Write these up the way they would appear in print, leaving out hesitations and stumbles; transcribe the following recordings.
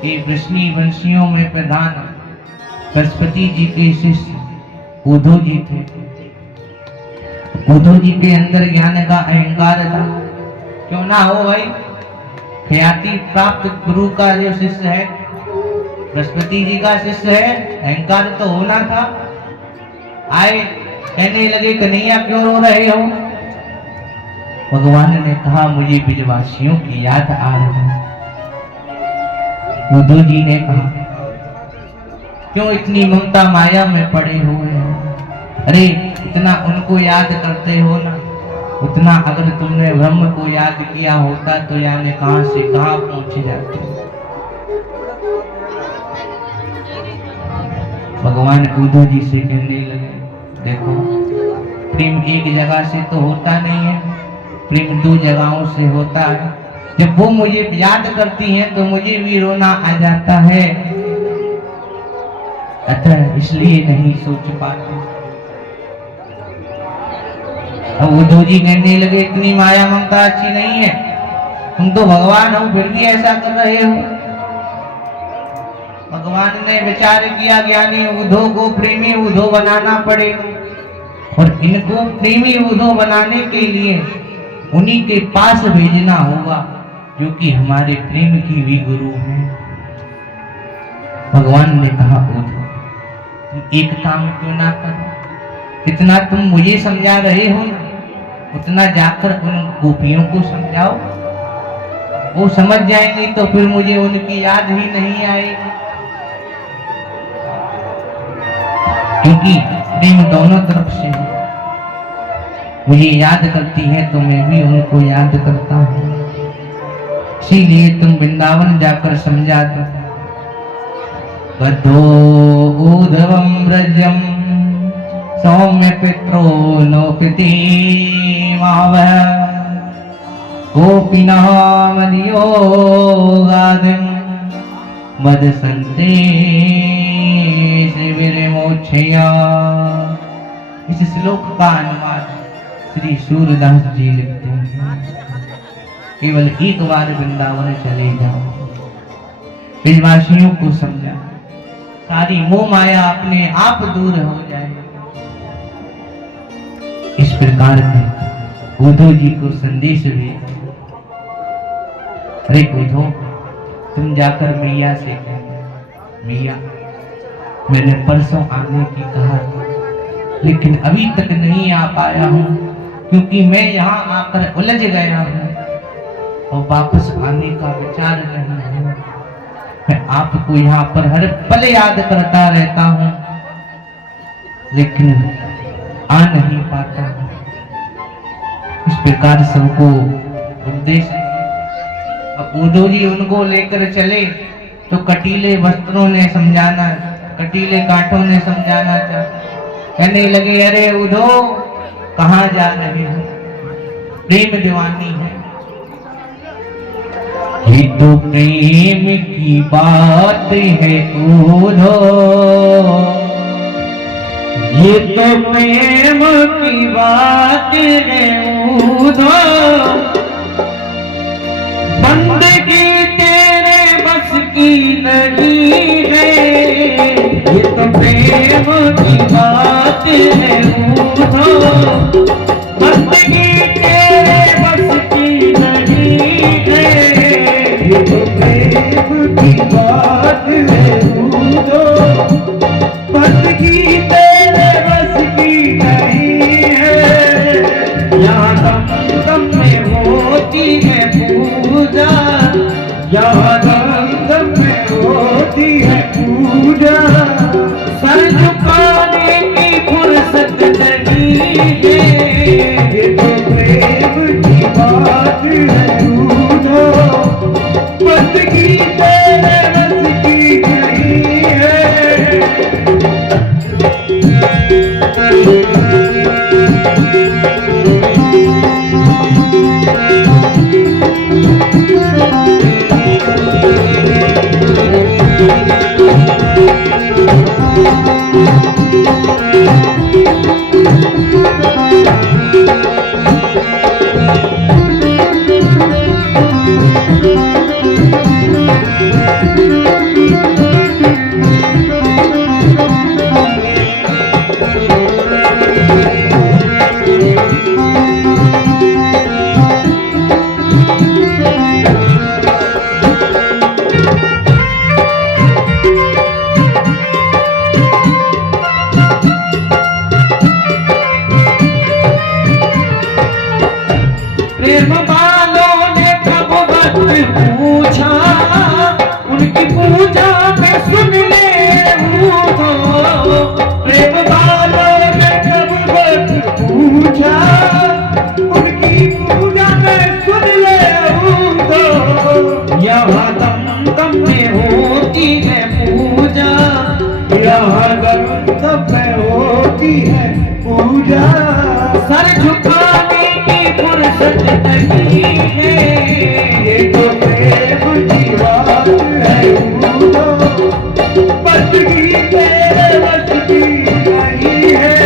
कि वृष्णि वंशियों में प्रधान बृहस्पति जी के शिष्य उद्धव जी थे। उद्धव जी के अंदर ज्ञान का अहंकार था। क्यों ना हो भाई, ख्याति प्राप्त गुरु का जो शिष्य है, बृहस्पति जी का शिष्य है, अहंकार तो होना था। आए कहने लगे, कन्हैया क्यों रो रहे हो? भगवान ने कहा, मुझे ब्रजवासियों की याद आ रही है। उद्धव जी ने कहा, क्यों इतनी ममता माया में पड़े हुए हो? अरे इतना उनको याद करते हो ना, उतना अगर तुमने ब्रह्म को याद किया होता तो यानी कहां से कहां पहुंच जाते। भगवान उद्धव जी से कहने लगे, देखो प्रेम एक जगह से तो होता नहीं है, प्रेम दो जगहों से होता है। जब वो मुझे याद करती हैं तो मुझे भी रोना आ जाता है, अतः इसलिए नहीं सोच पाती। अब उद्धव जी कहने लगे, इतनी माया ममता अच्छी नहीं है, तुम तो भगवान हो फिर भी ऐसा कर रहे हो। भगवान ने विचार किया, ज्ञानी उद्धव को प्रेमी उद्धव बनाना पड़ेगा, और इनको प्रेमी उद्धव बनाने के लिए उन्हीं के पास भेजना होगा जो कि हमारे प्रेम की भी गुरु हैं। भगवान ने कहा, उद्धव तुम एक काम क्यों ना करो, इतना तुम मुझे समझा रहे हो ना, उतना जाकर उन गोपियों को समझाओ, वो समझ जाएंगे तो फिर मुझे उनकी याद ही नहीं आएगी। क्योंकि प्रेम दोनों तरफ से है, मुझे याद करती है तो मैं भी उनको याद करता हूँ। इसीलिए तुम वृंदावन जाकर समझा दो। बद्धो ऊर्ध्वं व्रजं सौम्य पित्रो नोपिति मावः गोपिनां मदयोगादिं मदसन्ते शिविरमोक्षया। इस श्लोक का अनुवाद श्री सूरदास जी लिखते हैं, केवल एक बार वृंदावन चले जाओ, ब्रजवासियों को समझा, सारी मोह माया अपने आप दूर हो जाए। इस प्रकार के उद्धव जी को संदेश भेजा। अरे उद्धव, तुम जाकर मैया से कहना, मैया मैंने परसों आने की कहा था, लेकिन अभी तक नहीं आ पाया हूँ, क्योंकि मैं यहाँ आकर उलझ गया हूँ और वापस आने का विचार नहीं है। मैं आपको यहाँ पर हर पल याद करता रहता हूँ, लेकिन आ नहीं पाता हूँ। इस प्रकार सबको उपदेश। अब उद्धव जी उनको लेकर चले तो कटीले वस्त्रों ने समझाना, कटीले कांटों ने समझाना था। कहने लगे, अरे उद्धव कहाँ जा रहे हो, प्रेम दीवानी है। ये तो प्रेम की बात है उद्धव, ये तो प्रेम की बात है उद्धव, बंदगी तेरे बस की नहीं है। ये तो प्रेम की बात है उद्धव, बंदगी तेरे बस की नहीं है। ये तो प्रेम की बात है उद्धव, बंदगी तेरे बस की नहीं है। यहाँ दम दम में होती है पूजा, यहाँ दम दम में होती है पूजा, सर झुकाने की फुर्सत नहीं है। ये तो प्रेम की बात है उद्धव, बंदगी तेरे बस की नहीं है। होती है पूजा। सर झुकाने की फुर्सत नहीं है, ये तो प्रेम की बात है उदो, बंदगी तेरे बस की नहीं है।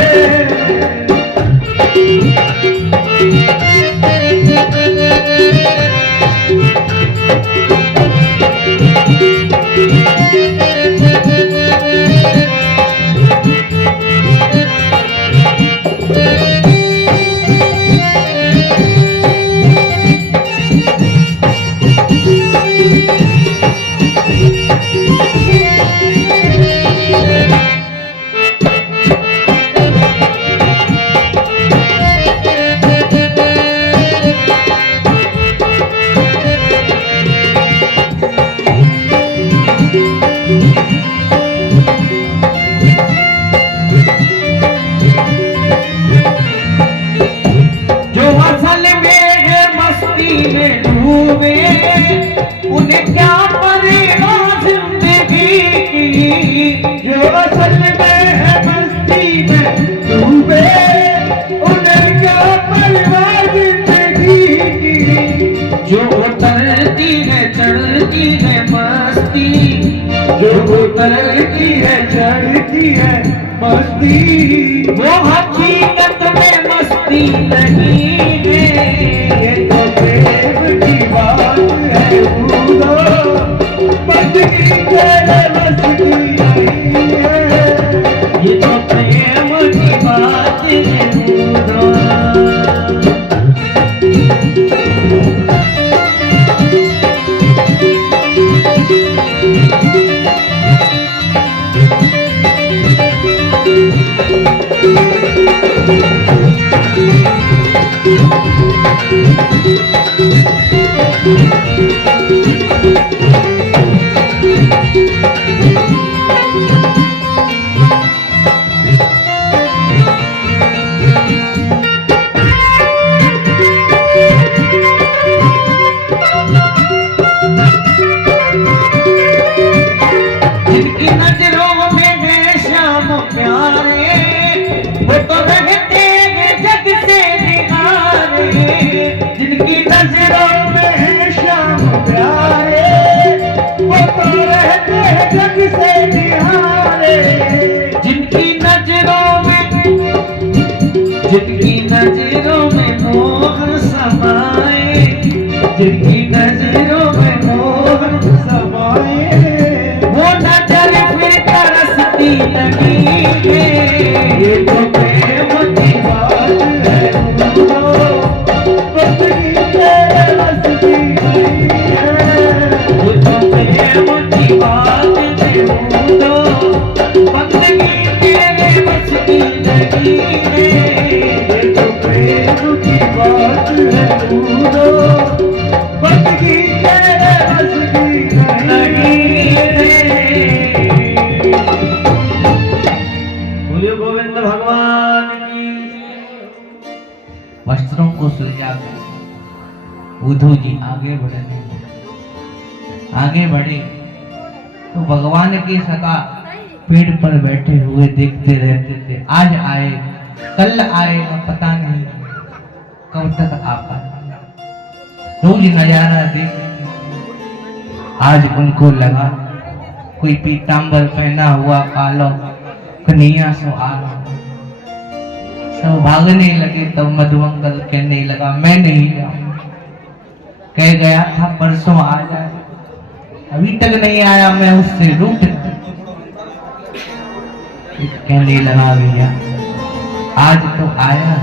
उन्हें क्या परवाह जिंदगी की, जो असल में है मस्ती में डूबे, उन्हें क्या परवाह जिंदगी की। जो उतरती है चढ़ती है मस्ती, जो उतरती है चढ़ती है मस्ती, वो हकीकत में मस्ती नहीं है। ये तो प्रेम की बात है उदो, बंदगी तेरे बस की नहीं है। ये तो प्रेम की बात है उदो। जिनकी नजरों में है श्याम प्यारे, वो तो रहते हैं जग से निहारे। जिनकी नजरों में है श्याम प्यारे, वो तो रहते हैं जग से निहारे। जिनकी नजरों में मोह समाए, जिनकी नजरों में मोह समाए, वो नजर फिर तरसती नहीं है। ये तो प्रेम की बात है उदो, बंदगी तेरे बस की नहीं है। वो तो प्रेम की बात है उदो, बंदगी तेरे बस की नहीं है। ये तो प्रेम की बात है उदो, बंदगी तेरे बस की नहीं है। बोलिए गोविंद भगवान की। वस्त्रों को सुलझाकर उद्धव जी आगे बढ़े तो भगवान की सखा पेड़ पर बैठे हुए देखते रहते थे। आज आए कल आएगा पता नहीं कब तक आ पाए। रोज नजारा देखते, आज उनको लगा कोई पीतांबर पहना हुआ कालो कन्हैया सो आ रहा। सब भागने लगे तब मधुमंगल कहने लगा मैं नहीं जाऊंगा। कह गया था परसों आ जाए, अभी तक नहीं आया, मैं उससे रूठ कहने लगा भैया आज तो आया,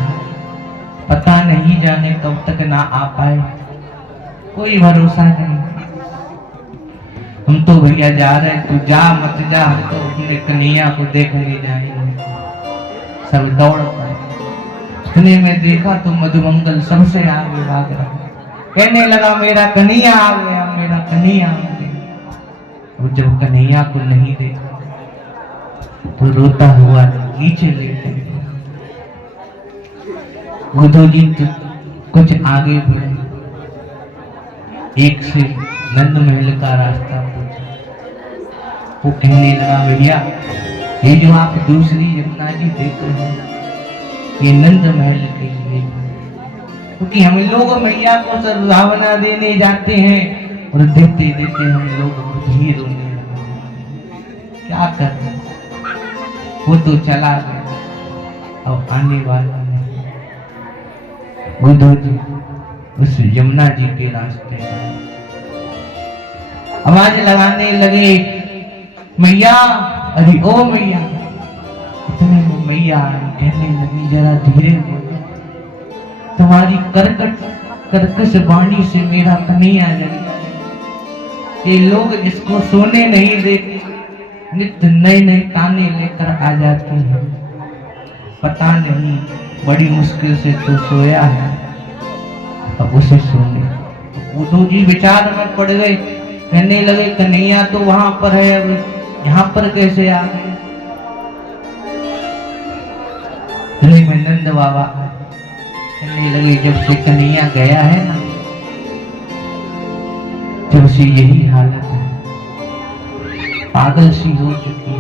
पता नहीं जाने कब तक ना आ पाए, कोई भरोसा नहीं। हम तो भैया जा रहे, तू जा मत जा, हम तो अपने कन्हैया को देखने जाएंगे। सब दौड़ पड़े। सुने में देखा तो मधुमंगल सबसे आगे भाग रहा, कहने लगा मेरा कन्हैया आ गया, मेरा कन्हैया आ गया। और जब कन्हैया को नहीं देखा तो रोता हुआ नीचे लेटे। उद्धव जी तो कुछ आगे बढ़े, एक से नंद महल का रास्ता पूछा। वो कहने लगा भैया ये जो आप दूसरी यमुना जी देख रहे हैं, ये नंद महल के लिए, क्योंकि हम लोग मैया को सद्भावना देने जाते हैं और देते देते हम लोग खुद ही रोने लगे। क्या करें, वो तो चला गया, अब आने वाला है। उद्धव जी उस यमुना जी के रास्ते आवाज लगाने लगे, मैया, अरे ओ मैया। इतने में मैया कहने लगी, जरा धीरे बोलो, तुम्हारी कर्कश वाणी से मेरा कन्हैया जल गया। ये लोग इसको सोने नहीं देते, नित्य नए नए ताने लेकर आ जाते हैं। पता नहीं बड़ी मुश्किल से तो सोया है, अब उसे सोने। उद्धव जी विचार में पड़ गए, कहने लगे, कन्हैया तो वहां पर है, अब यहाँ पर कैसे आ गए? में नंद बाबा कहने लगे, जब से कन्हैया गया है ना, जब से यही हालत है, पागल सी हो चुकी है।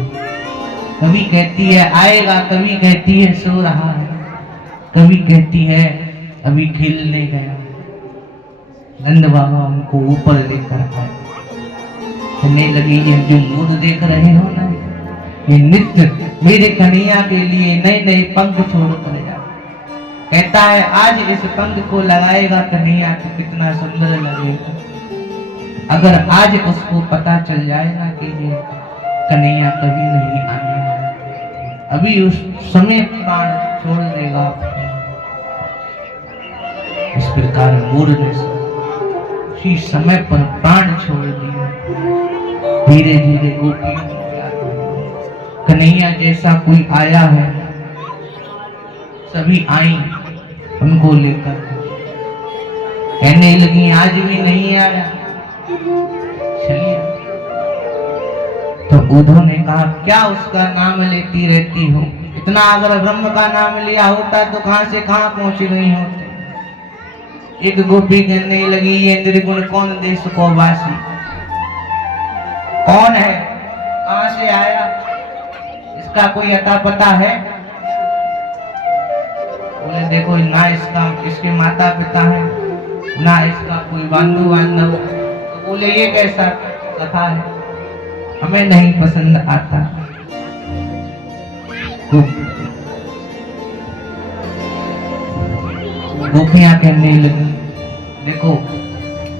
कभी कहती है आएगा, कभी कहती है सो रहा है, कभी कहती है अभी खेलने गया। नंद बाबा उनको ऊपर लेकर आए, कहने लगे, ये जो मूड देख रहे हो ना, ये नित्य मेरे कन्हैया के लिए नए नए पंख छोड़ कर जा। कहता है आज इस पंख को लगाएगा कन्हैया तो कितना सुंदर लगेगा। अगर आज उसको पता चल जाए ना कि ये कन्हैया कभी नहीं आने वाला, अभी उस समय प्राण छोड़ देगा। इस प्रकार मूड ने उसी समय पर प्राण छोड़ दिया। धीरे धीरे गोपियों कन्हैया जैसा कोई आया है, सभी आई उनको लेकर, कहने लगी आज भी नहीं आया, चलिए। तो उद्धव ने कहा, क्या उसका नाम लेती रहती हो? इतना अगर ब्रह्म का नाम लिया होता तो कहां से कहां पहुंच गई होते। एक गोपी कहने लगी, ये निर्गुण कौन देश को वासी, कौन है, कहां से आया, इसका कोई अता पता है? बोले देखो ना इसका इसके माता पिता है, ना इसका कोई बंधु बांधव। तो बोले ये कैसा कथा है, हमें नहीं पसंद आता। गोपियां कहने लगी, देखो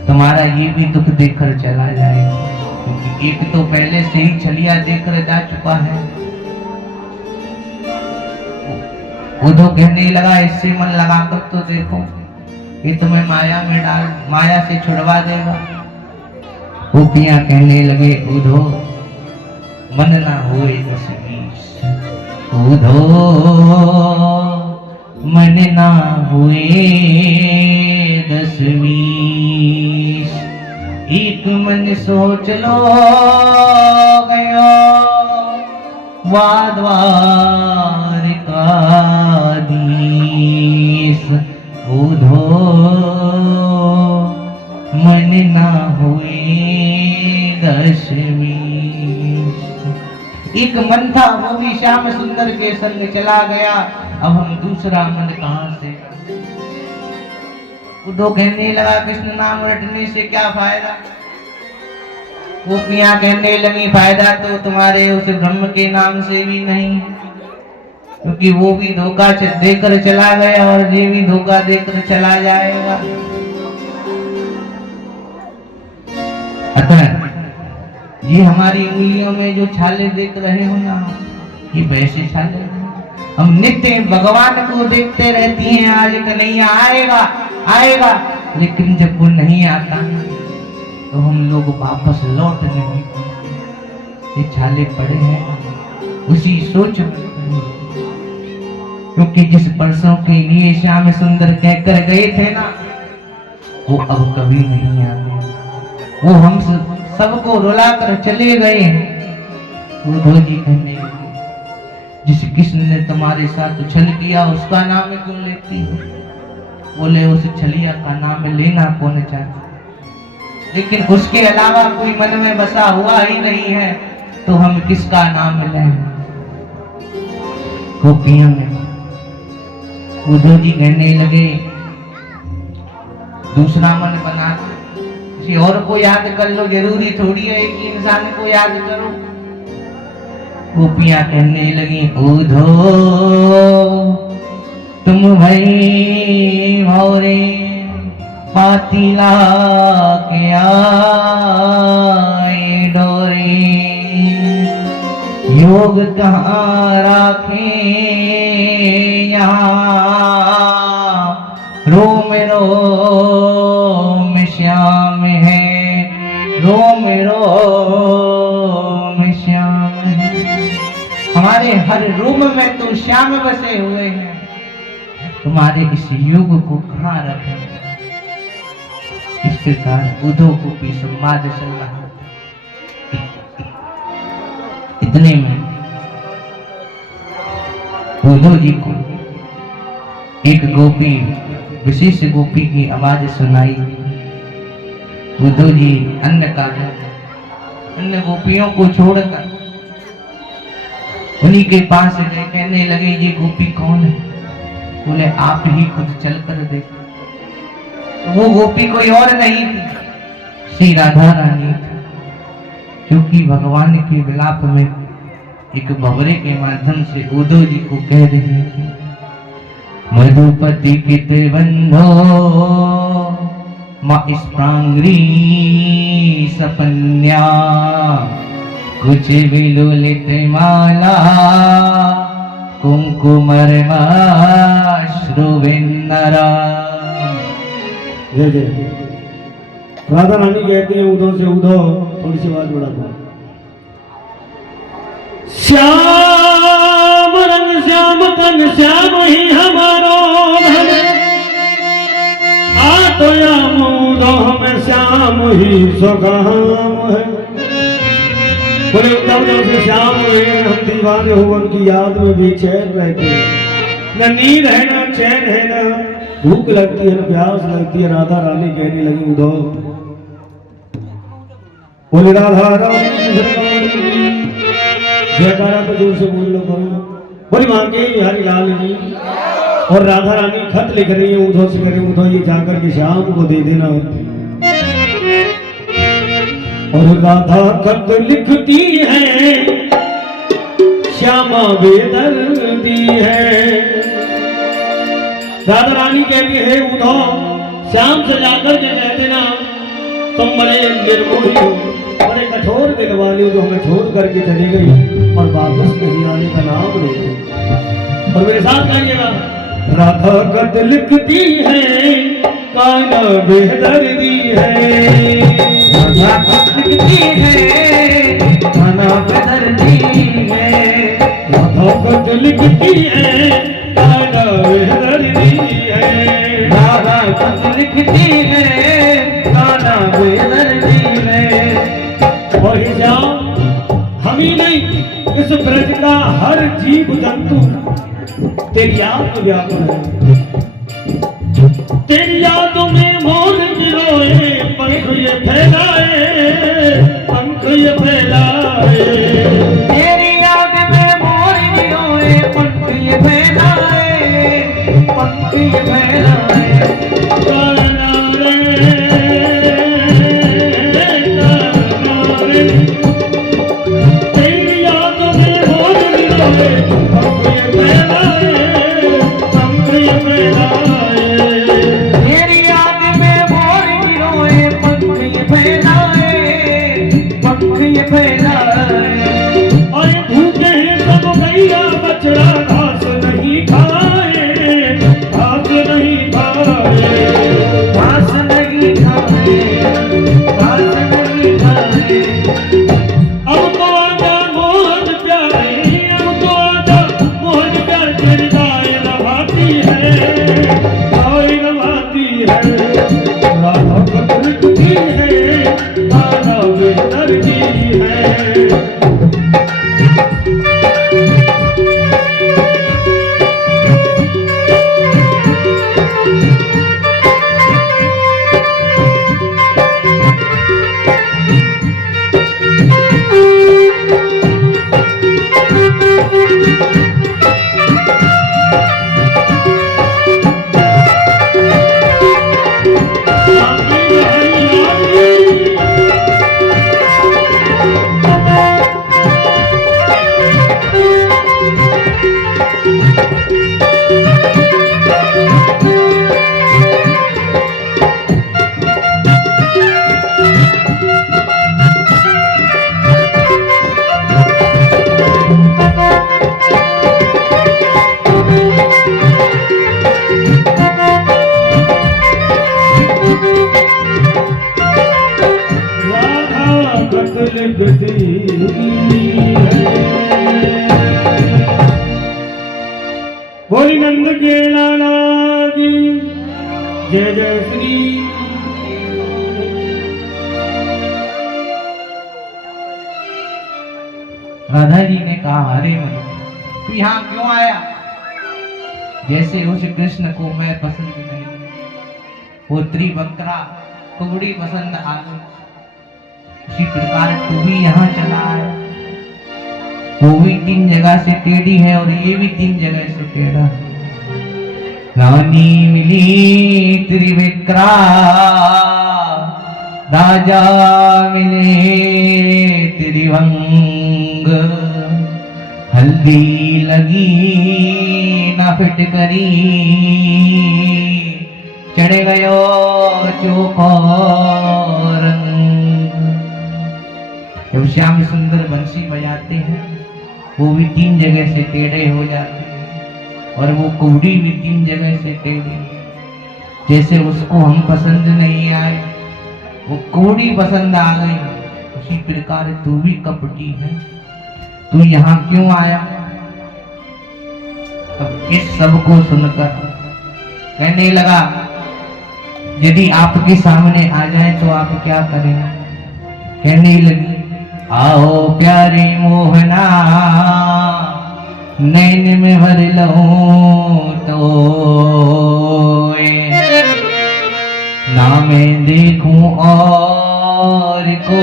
तुम्हारा ये भी दुख देखकर चला जाएगा, क्योंकि एक तो पहले से ही छलिया देकर जा चुका है। उद्धव कहने लगा, इससे मन लगाकर तो देखो, ये तुम्हें माया में डाल, माया से छुड़वा देगा। गोपियां कहने लगे, उद्धव मन ना होए 10-20, उद्धव मन ना हुए 10-20, एक मन सोच लो गयो द्वारकाधीश, उद्धव मन ना हुए 10-20। एक मन था वो भी श्याम सुंदर के संग चला गया, अब हम दूसरा मन कहां से? उद्धव कहने लगा, कृष्ण नाम रटने से क्या फायदा? गोपियां कहने लगी, फायदा तो तुम्हारे उस ब्रह्म के नाम से भी नहीं, क्योंकि वो भी धोखा देकर चला गया और ये भी धोखा देकर चला जाएगा। अतः ये हमारी उंगलियों में जो छाले देख रहे हो ना, ये वैसे छाले हम नित्य भगवान को देखते रहती हैं, आज कन्हैया आएगा आएगा, लेकिन जब वो नहीं आता तो हम लोग वापस लौट नहीं पाते। ये छाले पड़े हैं उसी सोच में, क्योंकि जिस परसों के लिए श्याम सुंदर कहकर गए थे ना, वो अब कभी नहीं आते। वो हम सबको रुला कर चले गए हैं। उद्धव जी कहने लगे, जिस कृष्ण ने तुम्हारे साथ छल किया उसका नाम क्यों लेती हो? बोले उस छलिया का नाम लेना कौन चाहता, लेकिन उसके अलावा कोई मन में बसा हुआ ही नहीं है, तो हम किसका नाम लें? गोपियों ने उद्धव जी कहने लगे दूसरा मन बना किसी और को याद कर लो, जरूरी थोड़ी है एक ही इंसान को याद करो। गोपियां कहने लगी उद्धव तुम भई भौरे पातिला के आए डोरे, योग कहाँ राखे यहाँ रोम रोम श्याम है, रोम रोम श्याम है। हमारे हर रूम में तो श्याम बसे हुए हैं, तुम्हारे इस युग को कहाँ रखें। इस प्रकार उद्धव को भी संवाद चल रहा। इतने में उद्धव जी को एक गोपी, विशेष गोपी की आवाज सुनाई। उद्धव जी अन्य गोपियों को छोड़कर उन्हीं के पास गए, कहने लगे ये गोपी कौन है? बोले आप ही खुद चल कर देखो। वो गोपी कोई और नहीं थी, श्री राधा रानी थी, क्योंकि भगवान के विलाप में एक भंवरे के माध्यम से उद्धव जी को कह रही थी मधुपति कित बंधो माँ स्प्रांग्री सपन्या, कुछ विलुलित माला कुंकुमरमाश्रुविन्नरा। जय जय। राधा रानी कहती है उद्धव से, उद्धव थोड़ी सी बात बढ़ा दो। श्याम रंग श्याम तन श्याम ही हमारो धन, तो याम उद्धव में श्याम ही स्वकाम है। बोले उद्धव जब से श्याम हुए हम दीवाने हो, उनकी याद में बेचैन रहते हैं, न नींद है न चैन है, न भूख लगती है न प्यास लगती है। राधा रानी कहने लगी उद्धव, बोले राधा रानी जयकारा तो जोर से बोल लो करो। बोली मांगे बिहारी लाल जी। और राधा रानी खत लिख रही है उद्धव से, करे उद्धव ये जाकर के श्याम को दे देना। और राधा खत लिखती है, श्यामा बेदर्दी है। राधा रानी कहती है उद्धव श्याम से जाकर के कह देना तुम बड़े निर्मोही हो, बड़े कठोर दिल वाले हो, जो हमें छोड़ करके चली गई और वापस नहीं आने का नाम लेते। और मेरे साथ कहिएगा, राधा खत लिखती है काना बेदर्दी है, राधा खत लिखती है काना बेदर्दी है, राधा खत लिखती है काना बेदर्दी है, राधा खत लिखती है काना बेदर्दी है। और श्याम हम ही नहीं, इस ब्रज का हर जीव जंतु तेरी याद में व्याकुल है। तेरी यादों में मोर गिरोए, पंख ये फैलाए, पंख ये फैलाए। तेरी याद में मोर गिरोए, पंख ये फैलाए, पंख ये फैलाए। तेरी यादों में मोर गिरोए, पंख ये फैलाए, पंख ये फैलाए। तेरी याद में मोर गिरोए, पंख ये फैलाए, पंख ये फैलाए। और भूखे हैं सब गैया बछड़ा, घास नहीं खाए, घास नहीं खाए, घास नहीं खाए, घास नहीं खाए। अब तो आजा मोहन प्यारे, अब तो आजा मोहन प्यारे, तेरी दाई नभाती है, दाई नभाती है। राधा खत लिखती है काना बेदर्दी है। बोली नंद के लाला की जय जय श्री। राधा जी ने कहा, अरे मन तू यहाँ क्यों आया? जैसे उस कृष्ण को मैं पसंद नहीं, वो त्रिवक्रा कुबड़ी पसंद आ गई, उसी प्रकार तू भी यहाँ चला आया। वो भी 3 जगह से टेढ़ी है और ये भी 3 जगह से टेढ़ा। रानी मिली त्रिविक्रा, राजा मिले त्रिभंग, हल्दी लगी ना फिटकरी, चढ़ गयो चौकोर रंग। जब श्याम सुंदर बंसी बजाते हैं वो भी 3 जगह से टेढ़े हो जाते हैं और वो कुबड़ी भी 3 जगह से टेढ़ी। जैसे उसको हम पसंद नहीं आए, वो कुबड़ी पसंद आ गई, उसी प्रकार तू भी कपटी है। तू यहाँ क्यों आया? तब इस सब को सुनकर कहने लगा, यदि आपके सामने आ जाए तो आप क्या करें? कहने लगी, आओ प्यारे मोहना, नैन में भर लूं तो ना मैं देखूं और को,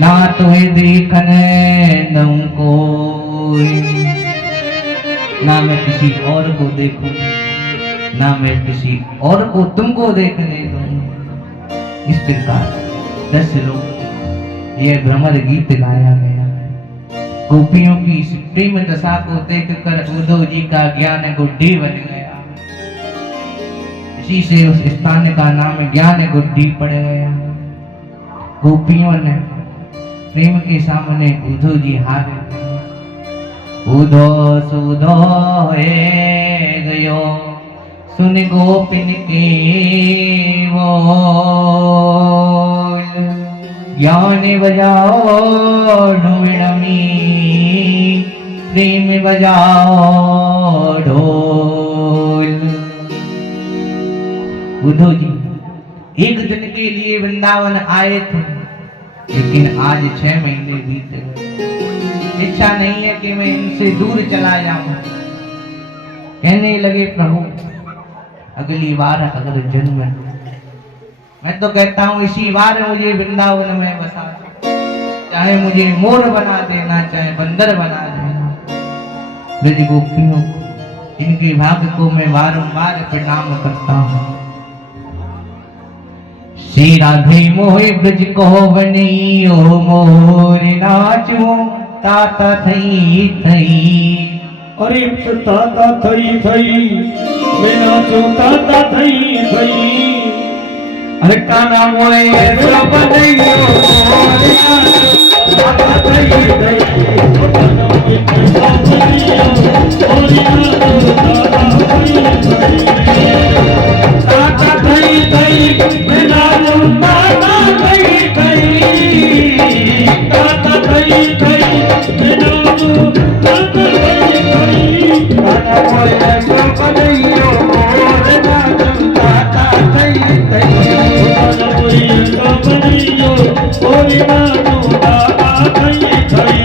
ना तुम्हें देखने दूं कोई, ना मैं किसी और को देखूं, ना मैं किसी और को तुमको देखने दूं। इस प्रकार 10 लोग यह भ्रमर गीत गाया गया है। गोपियों की इस प्रेम दशा को देखकर उद्धव जी का ज्ञान गुड्डी बन गया। इसी से उस स्थान का नाम ज्ञान गुड्डी पड़ गया। गोपियों ने प्रेम के सामने उद्धव जी हार गए। उधो सुधो है गयो सुन गोपिन के बोल, ज्ञान बजाओ ढूंढमी, प्रेम बजाओ ढोल। उद्धव जी 1 दिन के लिए वृंदावन आए थे, लेकिन आज 6 महीने बीत गए। इच्छा नहीं है कि मैं इनसे दूर चला जाऊं। कहने लगे, प्रभु अगली बार अगर जन्म, मैं तो कहता हूँ इसी बार मुझे वृंदावन में बसा दे, चाहे मुझे मोर बना देना, चाहे बंदर बना देना। ब्रज गोपियों इनके भाग्य को मैं बारंबार प्रणाम करता हूँ। श्री राधे मोहे ब्रज को बनियो मोर नाचो ताता थई थई। अरे ताता थई थई मैं नाचो ताता थई थई। अरे काना मोए ऐसा बनियो मोर नाचो ताता थई थई। काना मोए ऐसा बनियो मोर नाचो ताता थई थई। ताता थई थई मैं नाचो ताता थई थई। ताता थई थई मैं नाचो ताता थई थई। काना मोए ऐसा बनियो मोर नाचो ताता थई थई। काना मोए ऐसा बनियो मोर नाचो ताता थई थई।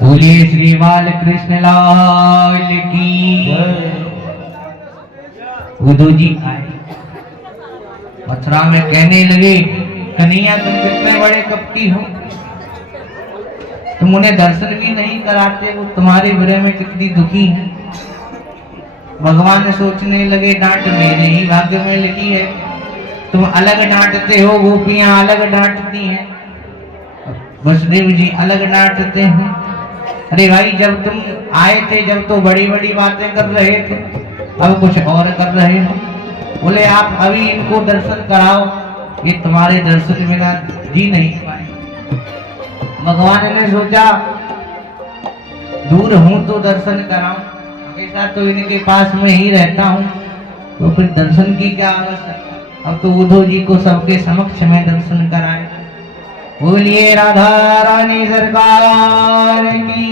बोलिए श्री बाल कृष्ण लाल की। उद्धव जी आए, मथुरा में कहने लगे, कन्हैया तुम कितने बड़े कपटी हो, तुम उन्हें दर्शन भी नहीं कराते, वो तुम्हारे विरह में कितनी दुखी है। भगवान सोचने लगे, डांट मेरे ही भाग्य में लिखी है, तुम अलग डांटते हो, गोपियां अलग डांटती हैं, वसुदेव जी अलग डांटते हैं। अरे भाई, जब तुम आए थे जब तो बड़ी बड़ी बातें कर रहे थे, अब कुछ और कर रहे हो। बोले आप अभी इनको दर्शन कराओ, ये तुम्हारे दर्शन बिना जी नहीं पाए। भगवान ने सोचा दूर हूं तो दर्शन कराऊं, हमेशा तो इनके पास में ही रहता हूं, तो फिर दर्शन की क्या आवश्यकता। अब तो उद्धव जी को सबके समक्ष में दर्शन कराए। बोलिए राधा रानी सरकार की।